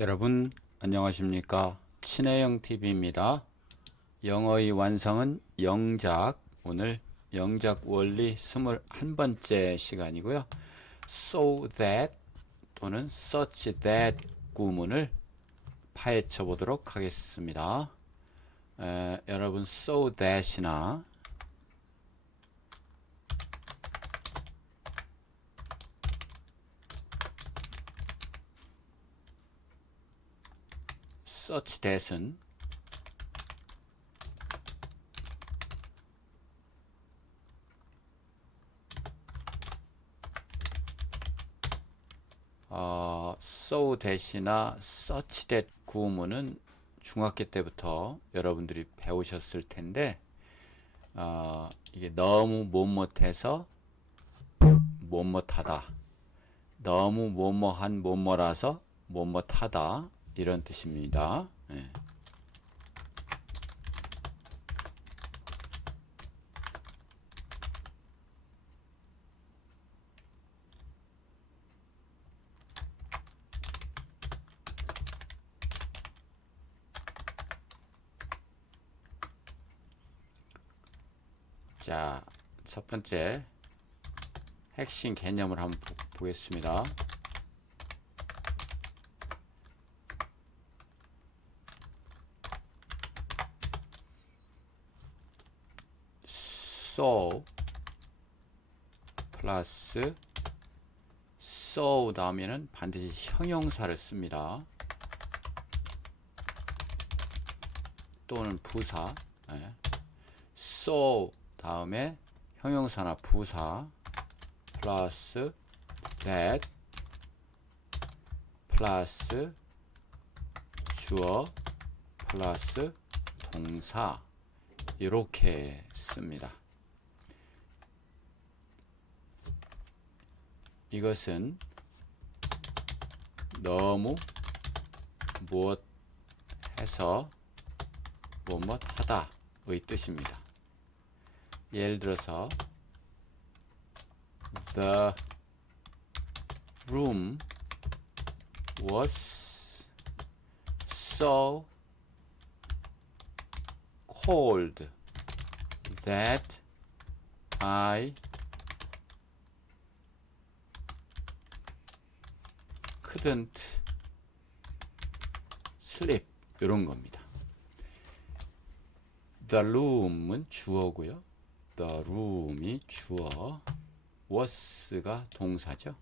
여러분 안녕하십니까? 친해영 TV입니다. 영어의 완성은 영작. 오늘 영작 원리 21번째 시간이고요. So that 또는 such that 구문을 파헤쳐 보도록 하겠습니다. 여러분 so that이나 such that은 so that이나 such that 구문은 중학교 때부터 여러분들이 배우셨을 텐데 이게 너무 못못해서 못못하다, 너무 뭐뭐한 뭐뭐라서 못못하다 이런 뜻입니다. 예. 자, 첫 번째 핵심 개념을 한번 보겠습니다. so 플러스 so 다음에는 반드시 형용사를 씁니다. 또는 부사. 예. so 다음에 형용사나 부사 플러스 that 플러스 주어 플러스 동사 이렇게 씁니다. 이것은 너무 무엇 해서 무엇 하다의 뜻입니다. 예를 들어서 The room was so cold that I couldn't sleep. 이런 겁니다. The room은 주어고요. The room이 주어, was가 동사죠.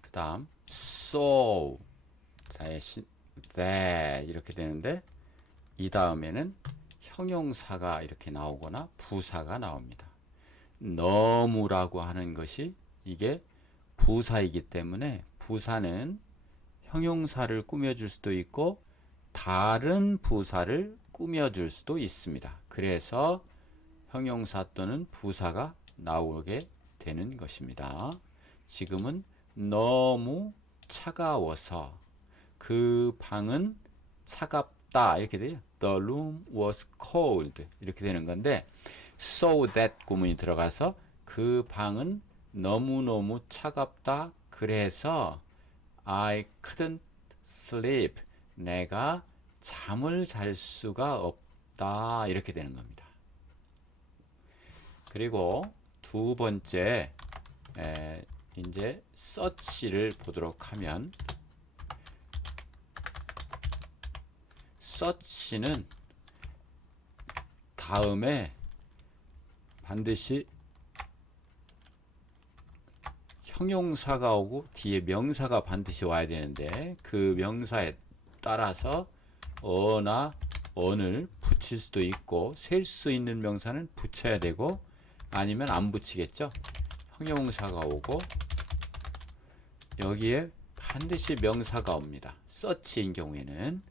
그 다음 so 대신 that 이렇게 되는데 이 다음에는 형용사가 이렇게 나오거나 부사가 나옵니다. 너무라고 하는 것이 이게 부사이기 때문에 부사는 형용사를 꾸며줄 수도 있고 다른 부사를 꾸며줄 수도 있습니다. 그래서 형용사 또는 부사가 나오게 되는 것입니다. 지금은 너무 차가워서 그 방은 차갑다 이렇게 돼요. The room was cold 이렇게 되는 건데 so that 구문이 들어가서 그 방은 너무너무 차갑다. 그래서 I couldn't sleep. 내가 잠을 잘 수가 없다. 이렇게 되는 겁니다. 그리고 두 번째 이제 such를 보도록 하면 such는 다음에 반드시 형용사가 오고 뒤에 명사가 반드시 와야 되는데 그 명사에 따라서 어나 언을 붙일 수도 있고 셀 수 있는 명사는 붙여야 되고 아니면 안 붙이겠죠. 형용사가 오고 여기에 반드시 명사가 옵니다. such인 경우에는.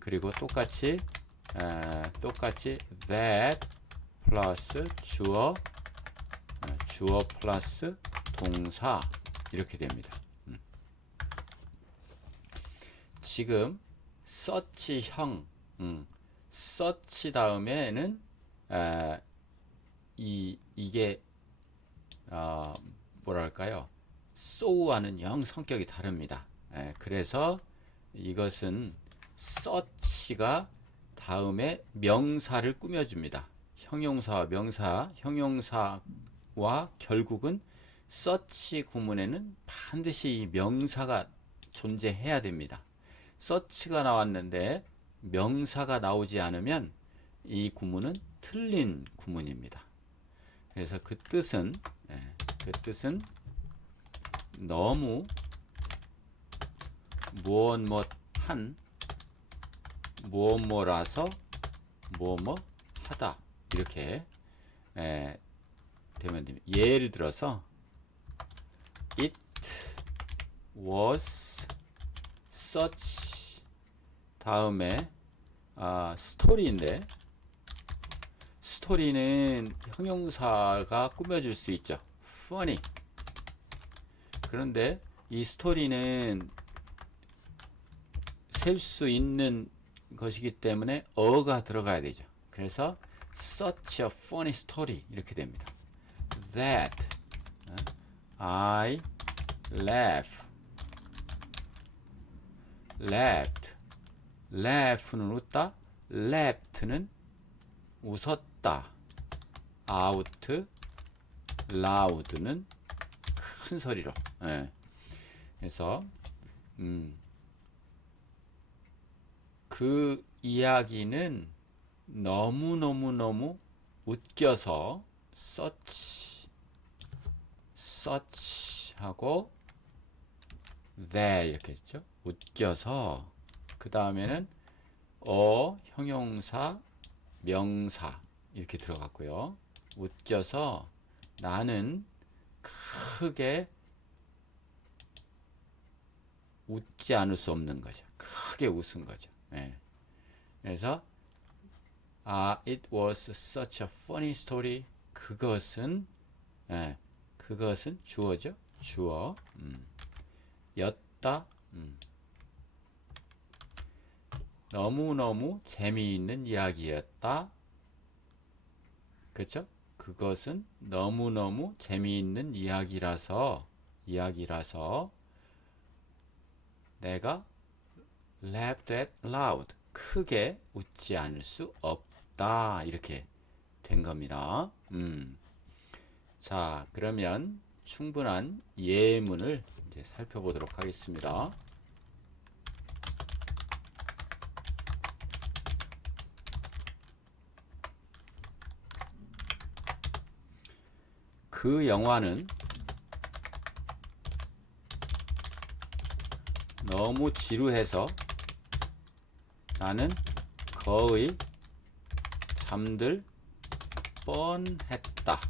그리고 똑같이 that 플러스 주어 플러스 동사 이렇게 됩니다. 지금 such형 such 다음에는 이게 뭐랄까요? so와는 영 성격이 다릅니다. 그래서 이것은 such가 다음에 명사를 꾸며줍니다. 형용사와 명사, 형용사와 결국은 such 구문에는 반드시 명사가 존재해야 됩니다. such가 나왔는데 명사가 나오지 않으면 이 구문은 틀린 구문입니다. 그래서 그 뜻은 너무 무엇무엇한 무엇뭐라서 무엇뭐하다 이렇게 되면 됩니다. 예를 들어서 It was such 다음에 스토리인데 스토리는 형용사가 꾸며줄 수 있죠. funny. 그런데 이 스토리는 셀 수 있는 것이기 때문에 어가 들어가야 되죠. 그래서 such a funny story 이렇게 됩니다. That I laugh는 웃다, laught는 웃었다, out, loud는 큰 소리로. 그래서 그 이야기는 너무 웃겨서 such 하고 that 이렇게 했죠. 웃겨서 그 다음에는 형용사 명사 이렇게 들어갔고요. 웃겨서 나는 크게 웃지 않을 수 없는 거죠. 크게 웃은 거죠. 그래서 it was such a funny story. 그것은 주어죠. 주어. 였다. 너무너무 재미있는 이야기였다. 그렇죠? 그것은 너무너무 재미있는 이야기라서 내가 laughed at loud. 크게 웃지 않을 수 없다. 이렇게 된 겁니다. 자, 그러면 충분한 예문을 이제 살펴보도록 하겠습니다. 그 영화는 너무 지루해서 나는 거의 잠들 뻔했다.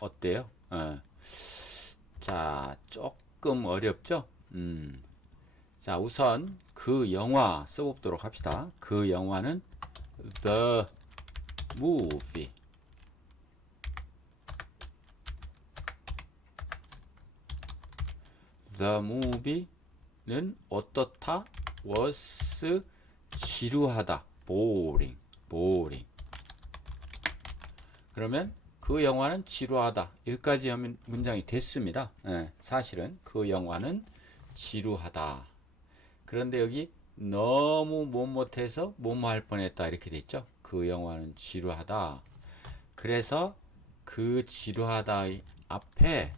어때요? 자, 조금 어렵죠? 자, 우선 그 영화 써보도록 합시다. 그 영화는 The movie. The movie는 어떻다? was 지루하다. boring. 그러면 그 영화는 지루하다. 여기까지 하면 문장이 됐습니다. 사실은 그 영화는 지루하다. 그런데 여기 너무 못해서 뭐뭐 할 뻔했다 이렇게 돼 있죠. 그 영화는 지루하다. 그래서 그 지루하다 앞에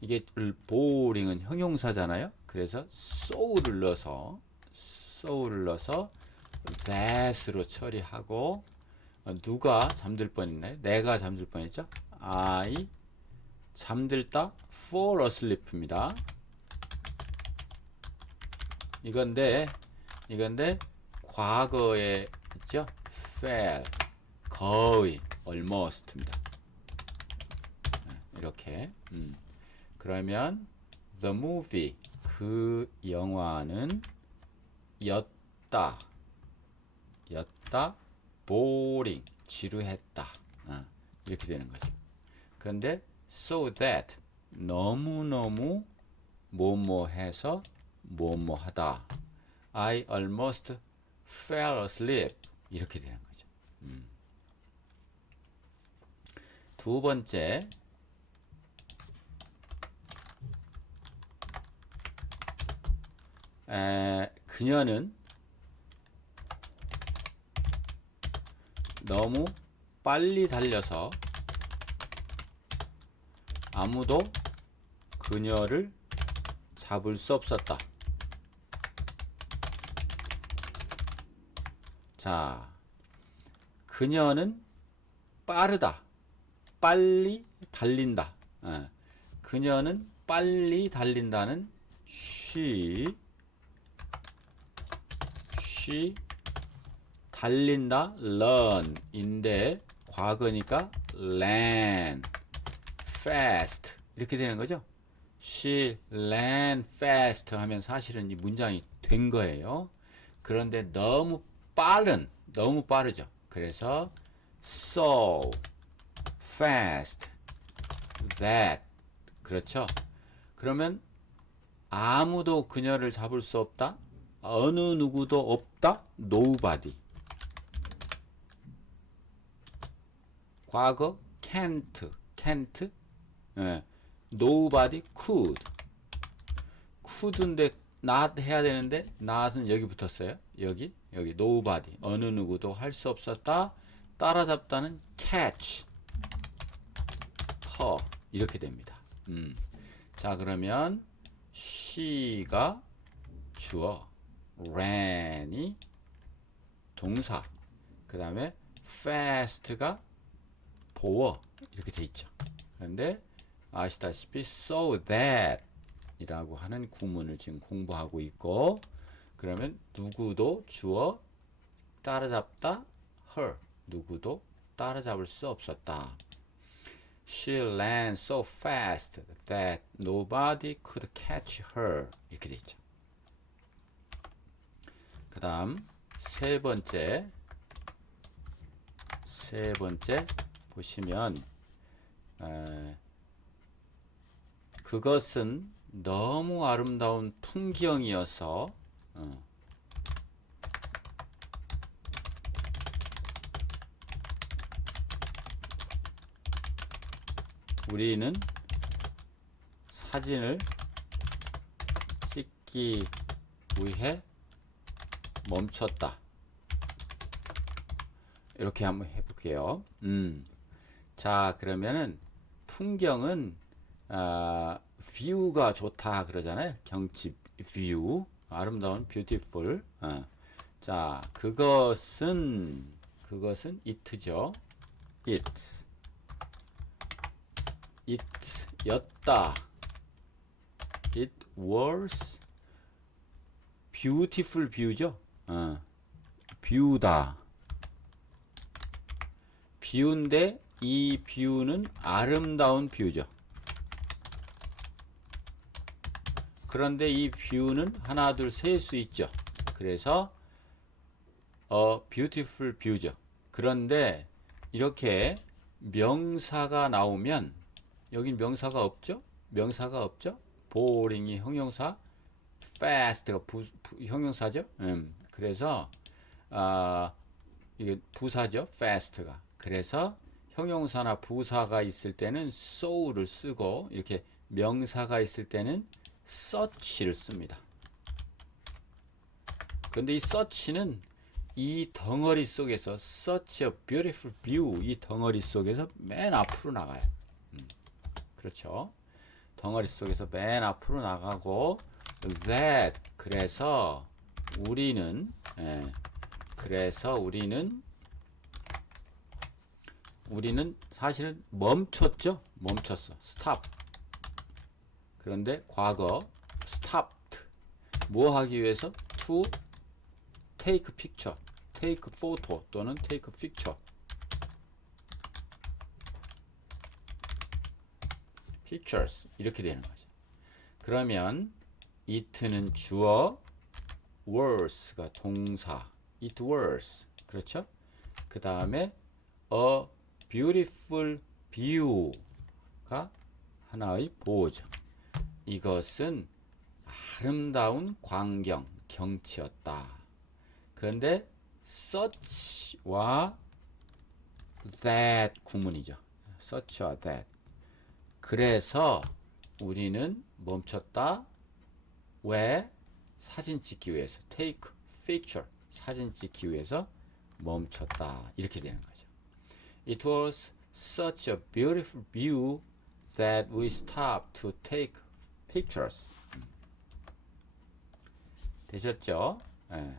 이게 boring은 형용사잖아요. 그래서 so를 넣어서 that으로 처리하고 누가 잠들 뻔했나요? 내가 잠들 뻔했죠. I 잠들다 fall asleep입니다. 이건데 과거에 있죠. fell 거의 almost입니다. 이렇게 그러면 the movie 그 영화는 였다 boring 지루했다. 이렇게 되는 거죠. 그런데 so that 너무너무 뭐뭐해서 뭐뭐하다. I almost fell asleep 이렇게 되는 거죠. 두 번째 그녀는 너무 빨리 달려서 아무도 그녀를 잡을 수 없었다. 자, 그녀는 빠르다. 빨리 달린다. 그녀는 빨리 달린다는 she 달린다 run인데 과거니까 ran fast 이렇게 되는 거죠. She ran fast 하면 사실은 이 문장이 된 거예요. 그런데 너무 빠르죠. 그래서 so fast that 그렇죠. 그러면 아무도 그녀를 잡을 수 없다. 어느 누구도 없다. nobody. 과거 can't nobody could인데 not 해야 되는데 not은 여기 붙었어요. 여기 nobody 어느 누구도 할 수 없었다. 따라잡다는 catch her 이렇게 됩니다. 자, 그러면 she가 주어, ran이 동사, 그 다음에 fast가 보어 이렇게 돼 있죠. 그런데 아시다시피 so that 이라고 하는 구문을 지금 공부하고 있고, 그러면 누구도 주어 따라잡다 her 누구도 따라잡을 수 없었다. She ran so fast that nobody could catch her 이렇게 돼 있죠. 그 다음 세 번째 보시면 그것은 너무 아름다운 풍경이어서 우리는 사진을 찍기 위해 멈췄다. 이렇게 한번 해볼게요. 자, 그러면은 풍경은 view가 좋다 그러잖아요. 경치 view 아름다운 beautiful. 자, 그것은 it죠. it였다. it was beautiful view죠. view다. view인데 이 view는 아름다운 view죠. 그런데 이 view는 하나 둘 셀 수 있죠. 그래서 beautiful view죠. 그런데 이렇게 명사가 나오면 여긴 명사가 없죠. boring이 형용사, fast가 형용사죠. 그래서 이게 부사죠. fast가. 그래서 형용사나 부사가 있을 때는 so를 쓰고 이렇게 명사가 있을 때는 such를 씁니다. 그런데 이 such는 이 덩어리 속에서 such a beautiful view 이 덩어리 속에서 맨 앞으로 나가요. 그렇죠. 덩어리 속에서 맨 앞으로 나가고 that 그래서 우리는 사실은 멈췄죠. stop. 그런데 과거 stopped 뭐 하기 위해서 to take picture, take photo 또는 take picture. pictures 이렇게 되는 거죠. 그러면 it는 주어, was가 동사, it was 그렇죠? 그 다음에 a beautiful view가 하나의 보호죠. 이것은 아름다운 광경, 경치였다. 그런데 such와 that 구문이죠. such와 that. 그래서 우리는 멈췄다. 왜? 사진 찍기 위해서 take picture 사진 찍기 위해서 멈췄다 이렇게 되는 거죠. It was such a beautiful view that we stopped to take pictures. 되셨죠? 예.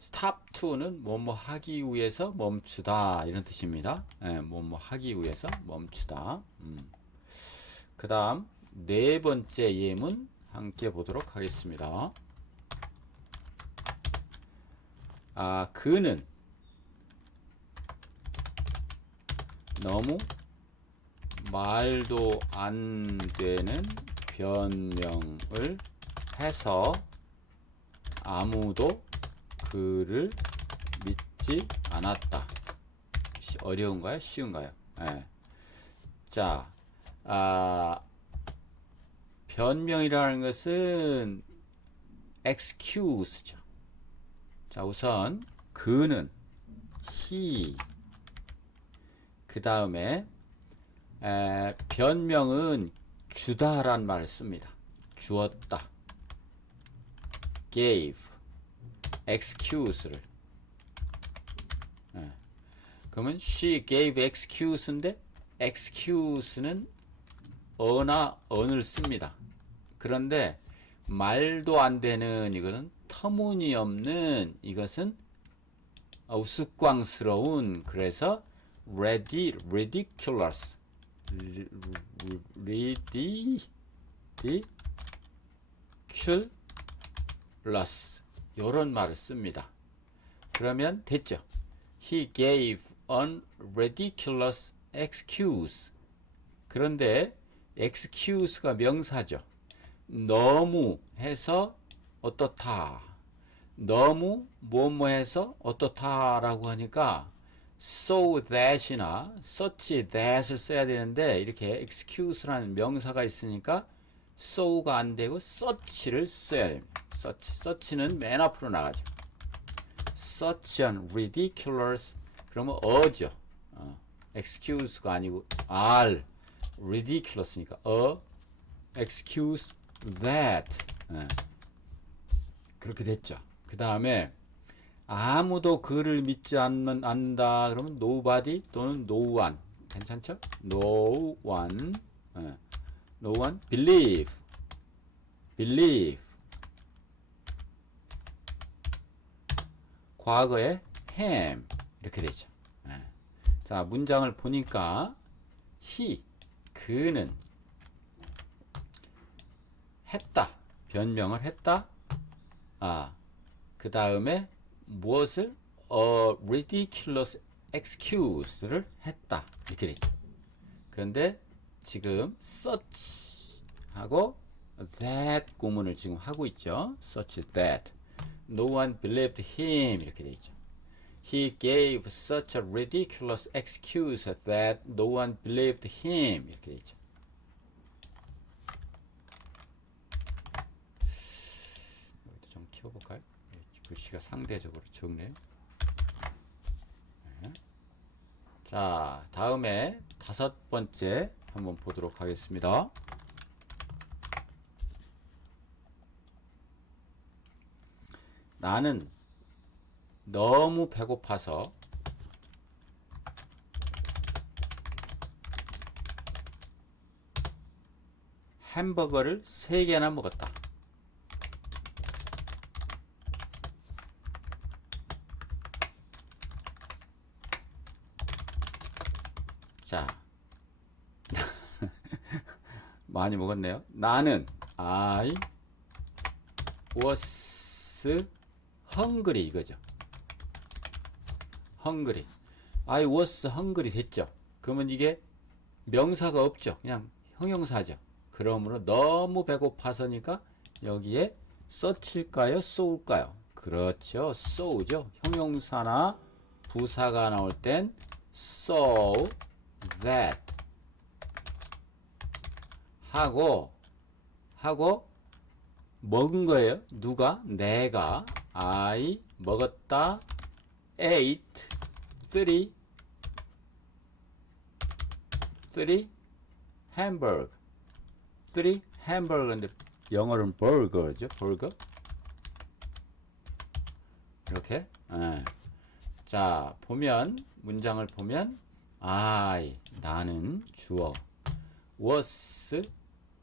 stop to는 뭐뭐 하기 위해서 멈추다 이런 뜻입니다. 예, 뭐뭐 하기 위해서 멈추다. 그 다음 네 번째 예문 함께 보도록 하겠습니다. 그는 너무 말도 안 되는 변명을 해서 아무도 그를 믿지 않았다. 어려운가요? 쉬운가요? 네. 자, 변명이라는 것은 excuse죠. 자, 우선 그는 he 그 다음에 변명은 주다란 말을 씁니다. 주었다. gave excuse를 그러면 she gave excuse인데 excuse는 어나 언을 씁니다. 그런데 말도 안 되는 이거는 터무니없는 이것은 우스꽝스러운 그래서 ridiculous 이런 말을 씁니다. 그러면 됐죠. He gave an ridiculous excuse. 그런데 excuse가 명사죠. 너무 해서 어떻다. 너무 뭐뭐 해서 어떻다라고 하니까 so that이나 such that을 써야 되는데 이렇게 excuse라는 명사가 있으니까 so가 안 되고 such를 써야 됩니다. such는 맨 앞으로 나가죠. such an ridiculous 그러면 어죠. excuse가 아니고 are ridiculous니까 excuse that 그렇게 됐죠. 그 다음에 아무도 그를 믿지 않는다 그러면 nobody 또는 no one 괜찮죠? no one believe 과거에 ham 이렇게 되죠. 자, 문장을 보니까 he 그는 했다 변명을 했다. 그 다음에 무엇을 ridiculous excuse를 했다 이렇게 됐죠. 그런데 지금 such 하고 that 구문을 지금 하고 있죠. such that no one believed him 이렇게 돼 있죠. He gave such a ridiculous excuse that no one believed him 이렇게 돼 있죠. 여기도 좀 키워볼까요? 글씨가 상대적으로 적네요. 네. 자, 다음에 다섯 번째 한번 보도록 하겠습니다. 나는 너무 배고파서 햄버거를 3개나 먹었다. 자, 많이 먹었네요. 나는 I was hungry 이거죠. hungry. I was hungry 됐죠. 그러면 이게 명사가 없죠. 그냥 형용사죠. 그러므로 너무 배고파서니까 여기에 such일까요? so일까요? 그렇죠. so죠. 형용사나 부사가 나올 땐 so that 하고 먹은 거예요. 누가? 내가 I 먹었다. ate three hamburger. 3 hamburger인데 영어로는 burger죠. burger. 이렇게. 예. 자, 보면 문장을 보면 I 나는 주어, was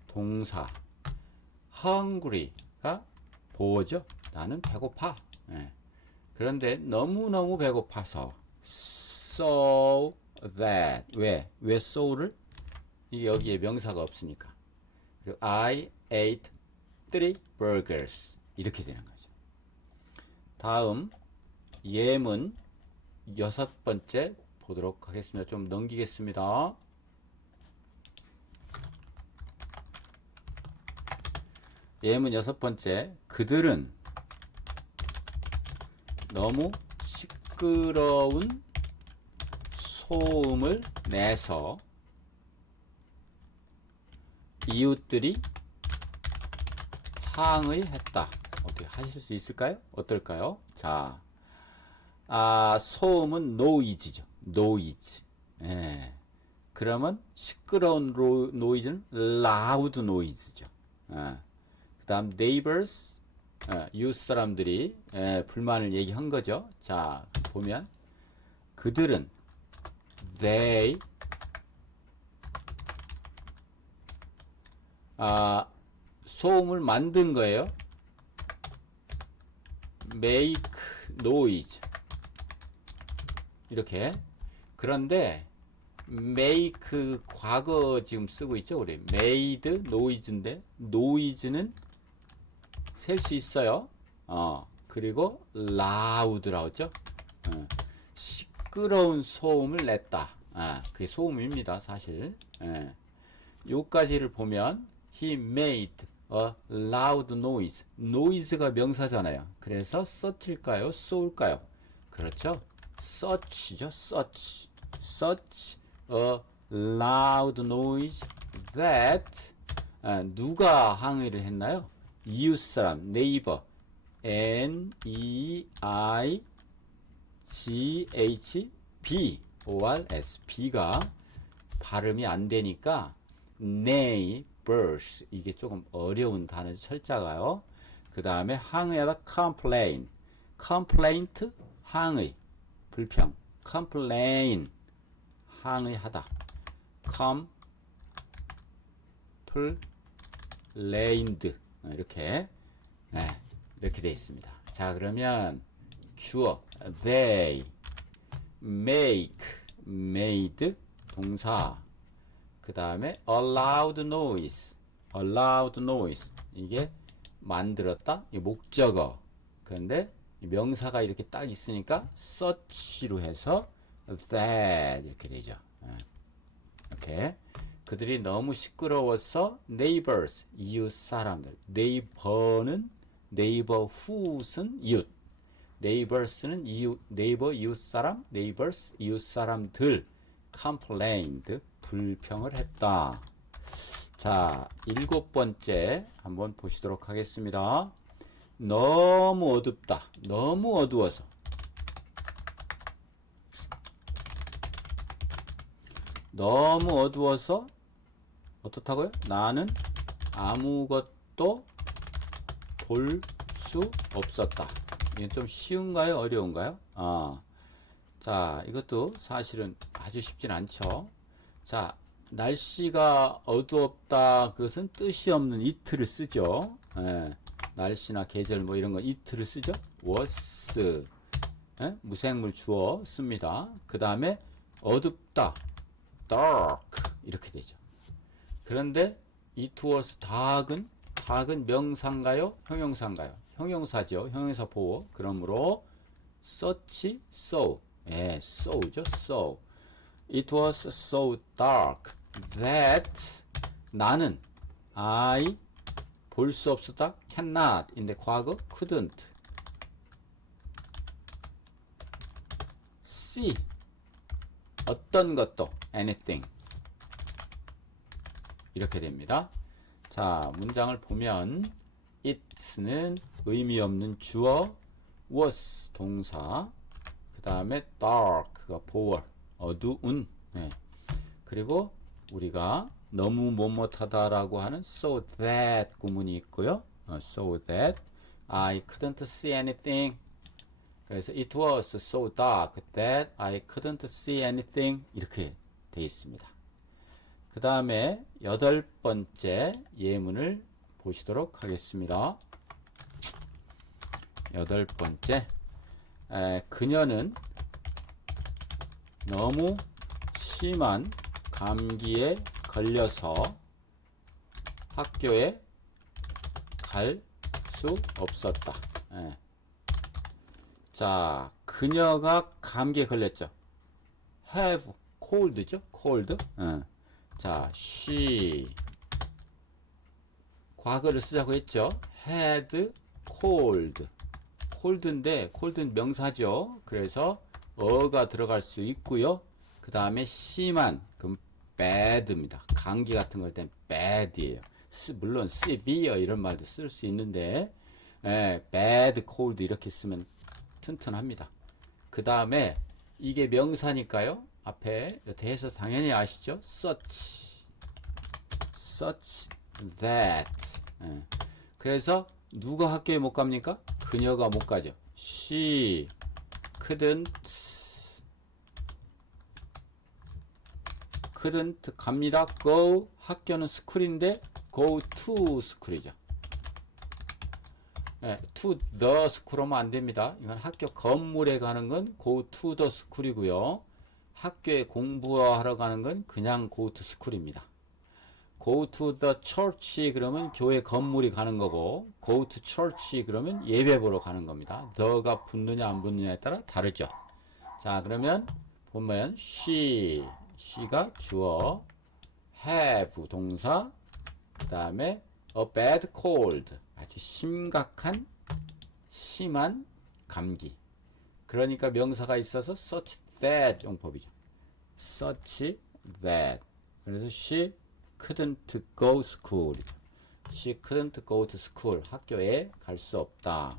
동사, hungry가 보어죠. 나는 배고파. 예. 그런데 너무너무 배고파서 so that 왜 so를 이게 여기에 명사가 없으니까. 그리고 I ate 3 burgers 이렇게 되는 거죠. 다음 예문 6번째 보도록 하겠습니다. 좀 넘기겠습니다. 예문 6번째 그들은 너무 시끄러운 소음을 내서 이웃들이 항의했다. 어떻게 하실 수 있을까요? 어떨까요? 자, 소음은 noise죠. noise. 예. 그러면 시끄러운 noise는 loud noise죠. 예. 그 다음 neighbors, 이웃 사람들이 불만을 얘기한 거죠. 자, 보면 그들은 they 소음을 만든 거예요. make noise 이렇게. 그런데 make 과거 지금 쓰고 있죠. 우리 made noise인데 noise는 셀 수 있어요. 그리고 loud 나왔죠. 시끄러운 소음을 냈다. 그게 소음입니다, 사실. 요까지를 보면 he made a loud noise. noise가 명사잖아요. 그래서 such일까요? so일까요? 그렇죠. such죠. such a loud noise that 누가 항의를 했나요? 이웃 사람, neighbor, N-E-I-G-H-B-O-R-S. B가 발음이 안 되니까 neighbors 이게 조금 어려운 단어죠. 철자가요. 그 다음에 항의하다 complain, complaint 항의, 불평, complain 항의하다, complained 이렇게 이렇게 되어 있습니다. 자, 그러면 주어 they make made 동사, 그 다음에 allowed noise 이게 만들었다, 이 목적어. 그런데 명사가 이렇게 딱 있으니까 such로 해서 that 이렇게 되죠. 이렇게. 그들이 너무 시끄러워서 neighbors 이웃 사람들, neighbor는 neighborhood은 이웃, neighbors는 이웃, neighbor 이웃 사람, neighbors 이웃 사람들 complained 불평을 했다. 자, 7번째 한번 보시도록 하겠습니다. 너무 어둡다. 너무 어두워서. 너무 어두워서 어떻다고요? 나는 아무것도 볼 수 없었다. 이게 좀 쉬운가요? 어려운가요? 자, 이것도 사실은 아주 쉽진 않죠. 자, 날씨가 어두웠다. 그것은 뜻이 없는 이틀을 쓰죠. 날씨나 계절 뭐 이런 거 이틀을 쓰죠. was 무생물 주어 씁니다. 그 다음에 어둡다. dark 이렇게 되죠. 그런데 it was dark은 명사인가요? 형용사인가요? 형용사죠. 형용사 보호. 그러므로 such, so. so죠. so. It was so dark that 나는 I 볼 수 없었다. cannot 인데 과거 couldn't see 어떤 것도 anything 이렇게 됩니다. 자, 문장을 보면 it는 의미 없는 주어, was 동사, 그 다음에 dark가 보어, 어두운. 그리고 우리가 너무 못하다라고 하는 so that 구문이 있고요. so that I couldn't see anything. 그래서 it was so dark that I couldn't see anything 이렇게 되어 있습니다. 그 다음에 8번째 예문을 보시도록 하겠습니다. 8번째, 그녀는 너무 심한 감기에 걸려서 학교에 갈 수 없었다. 자, 그녀가 감기에 걸렸죠. have cold죠? cold. 자, she 과거를 쓰자고 했죠. had cold. cold인데 cold는 명사죠. 그래서 어가 들어갈 수 있고요. 그 다음에 심한 그럼 bad입니다. 감기 같은 걸 땐 bad이에요. 물론 severe 이런 말도 쓸 수 있는데 bad cold 이렇게 쓰면 튼튼합니다. 그 다음에 이게 명사니까요. 앞에 대해서 당연히 아시죠? such that. 그래서 누가 학교에 못 갑니까? 그녀가 못 가죠. she couldn't 갑니다. go 학교는 school인데 go to school이죠. to the school 하면 안 됩니다. 이건 학교 건물에 가는 건 go to the school이고요. 학교에 공부하러 가는 건 그냥 go to school입니다. go to the church 그러면 교회 건물이 가는 거고 go to church 그러면 예배 보러 가는 겁니다. the가 붙느냐 안 붙느냐에 따라 다르죠. 자, 그러면 보면 she가 주어, have 동사, 그 다음에 a bad cold 아주 심각한 심한 감기. 그러니까 명사가 있어서 such that 용법이죠. such that. 그래서 she couldn't go school. She couldn't go to school. 학교에 갈 수 없다.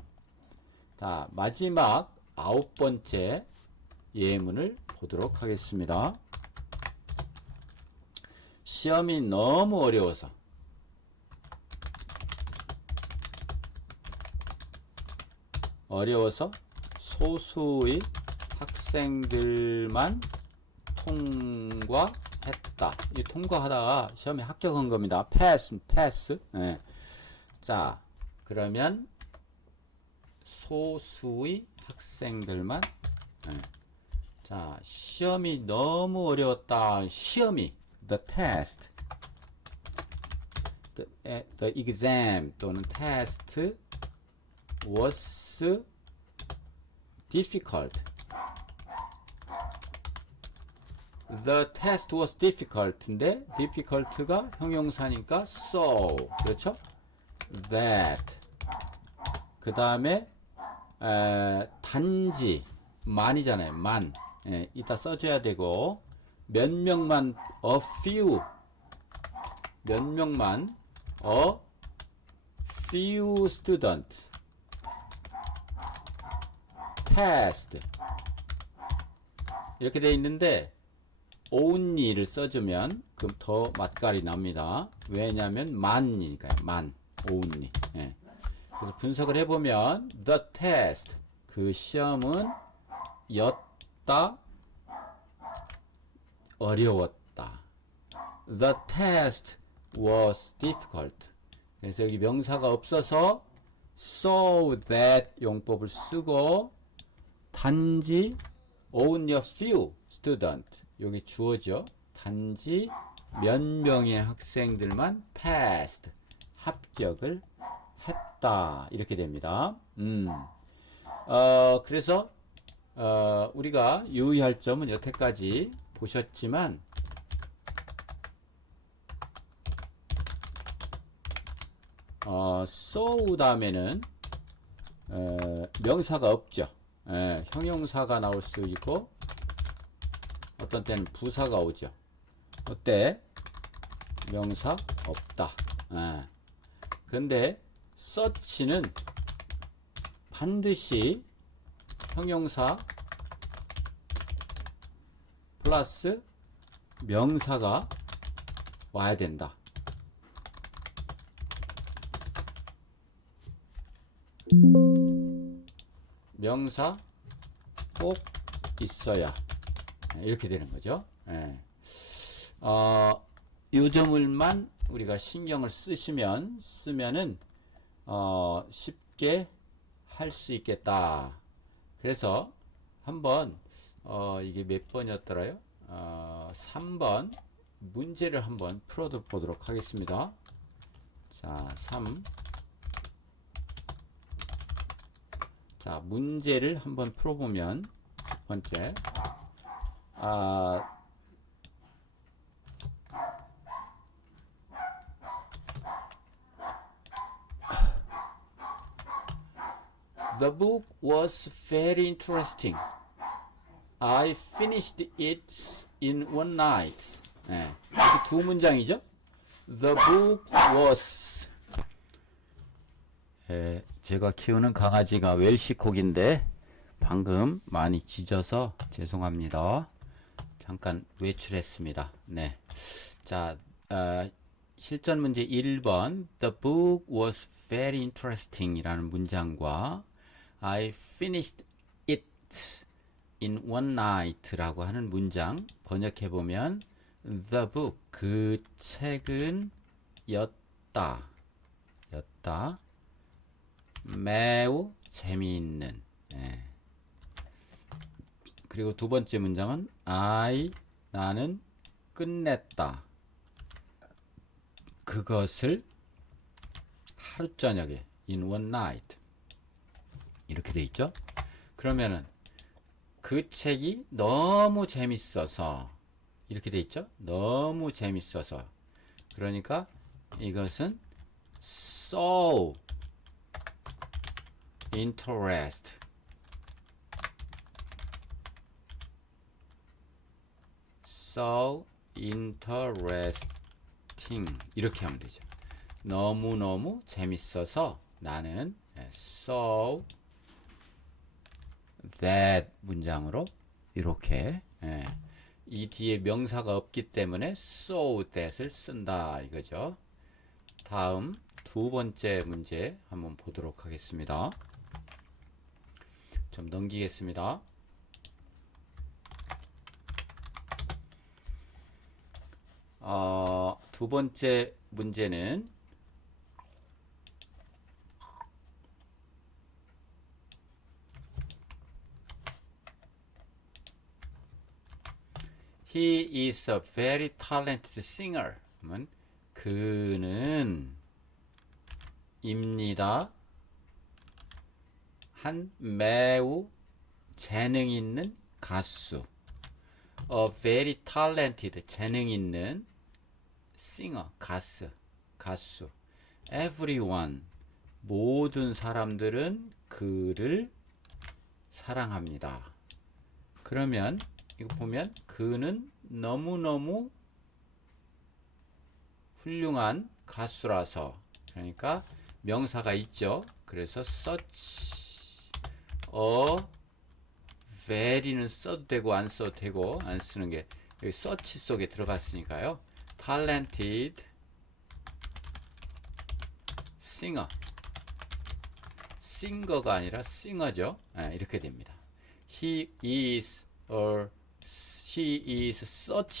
자, 마지막 9번째 예문을 보도록 하겠습니다. 시험이 너무 어려워서 소수의 학생들만 통과했다. 이 통과하다가 시험에 합격한 겁니다. 패스. 네. 자, 그러면 소수의 학생들만. 네. 자, 시험이 너무 어려웠다. 시험이 the test, the exam 또는 test was difficult. The test was difficult인데 difficult가 형용사니까 so 그렇죠? that. 그 다음에 단지 만이잖아요. 만. 이따 써줘야 되고 몇 명만 a few 몇 명만 a few student passed 이렇게 돼 있는데 only를 써주면 그럼 더 맛깔이 납니다. 왜냐하면 만이니까요. 만 only. 그래서 분석을 해보면 the test 그 시험은 였다 어려웠다. The test was difficult. 그래서 여기 명사가 없어서 so that 용법을 쓰고 단지 only a few student 여기 주어죠. 단지 몇 명의 학생들만 passed 합격을 했다. 이렇게 됩니다. 그래서 우리가 유의할 점은 여태까지 보셨지만 so 다음에는 명사가 없죠. 형용사가 나올 수 있고 어떤 때는 부사가 오죠. 그때 명사 없다. 근데 such는 반드시 형용사 플러스 명사가 와야 된다. 명사 꼭 있어야 이렇게 되는 거죠. 예. 요 점을만 우리가 신경을 쓰면은 쉽게 할 수 있겠다. 그래서 한번 이게 몇 번이었더라요? 3번 문제를 한번 풀어 보도록 하겠습니다. 자, 3. 자, 문제를 한번 풀어보면 첫 번째, The book was very interesting. I finished it in one night. 네, 이렇게 두 문장이죠. The book was. 제가 키우는 강아지가 웰시콕인데 방금 많이 짖어서 죄송합니다. 잠깐 외출했습니다. 네. 자, 실전 문제 1번. The book was very interesting 이라는 문장과 I finished it in one night 라고 하는 문장 번역해보면 The book, 그 책은 였다 매우 재미있는. 그리고 두 번째 문장은 나는 끝냈다 그것을 하루 저녁에 in one night 이렇게 돼 있죠. 그러면은 그 책이 너무 재밌어서 이렇게 돼 있죠. 너무 재밌어서. 그러니까 이것은 so interesting 이렇게 하면 되죠. 너무너무 재밌어서 나는 so that 문장으로 이렇게 이 뒤에 명사가 없기 때문에 so that을 쓴다 이거죠. 다음 두 번째 문제 한번 보도록 하겠습니다. 좀 넘기겠습니다. 두 번째 문제는 He is a very talented singer. 그는 입니다. 한 매우 재능 있는 가수. A very talented 재능 있는 singer 가수. Everyone 모든 사람들은 그를 사랑합니다. 그러면 이거 보면 그는 너무너무 훌륭한 가수라서 그러니까 명사가 있죠. 그래서 such a very는 써도 되고 안 써도 되고 안 쓰는 게 여기 such 속에 들어갔으니까요. talented singer가 아니라 singer죠. 이렇게 됩니다. He is such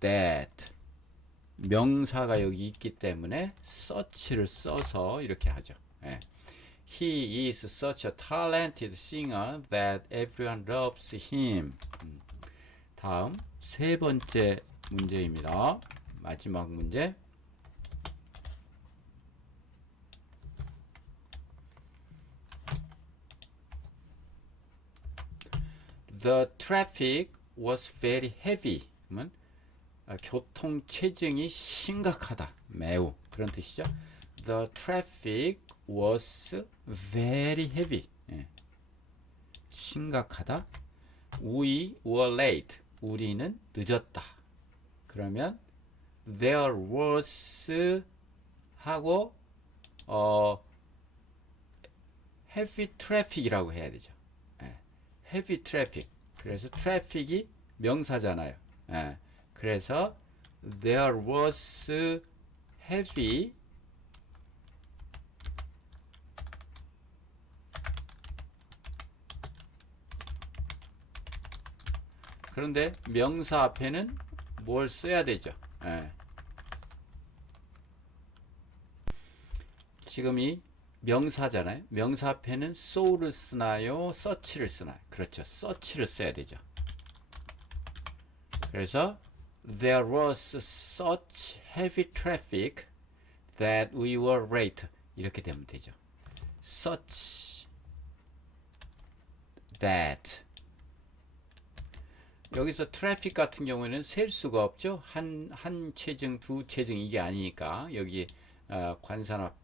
that 명사가 여기 있기 때문에 such를 써서 이렇게 하죠. He is such a talented singer that everyone loves him. 다음 세 번째 문제입니다. 마지막 문제. The traffic was very heavy. 그러면 교통 체증이 심각하다. 매우. 그런 뜻이죠. The traffic was very heavy. 심각하다. We were late. 우리는 늦었다. 그러면 there was 하고 heavy traffic이라고 해야 되죠. heavy traffic. 그래서 traffic이 명사잖아요. 그래서 there was heavy 그런데 명사 앞에는 뭘 써야 되죠? 예. 지금 이 명사잖아요. 명사 앞에는 so를 쓰나요? such를 쓰나요? 그렇죠. such를 써야 되죠. 그래서 there was such heavy traffic that we were late. 이렇게 되면 되죠. such that 여기서 트래픽 같은 경우에는 셀 수가 없죠. 한 체증, 두 체증 이게 아니니까 여기 관사나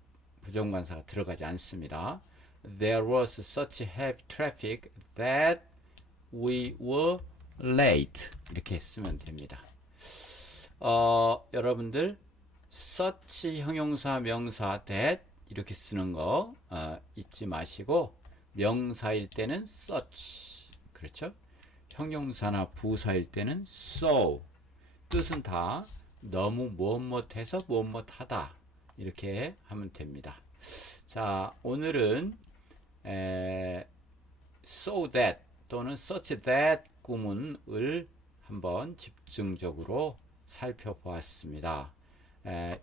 부정관사가 들어가지 않습니다. There was such heavy traffic that we were late. 이렇게 쓰면 됩니다. 여러분들 such 형용사, 명사 that 이렇게 쓰는 거 잊지 마시고 명사일 때는 such 그렇죠? 형용사나 부사일 때는 so 뜻은 다 너무 무엇무엇해서 무엇무엇하다 이렇게 하면 됩니다. 자 오늘은 so that 또는 such that 구문을 한번 집중적으로 살펴보았습니다.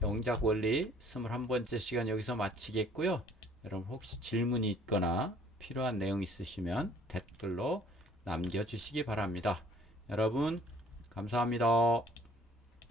영작 원리 21번째 시간 여기서 마치겠고요. 여러분 혹시 질문이 있거나 필요한 내용 있으시면 댓글로 남겨주시기 바랍니다. 여러분 감사합니다.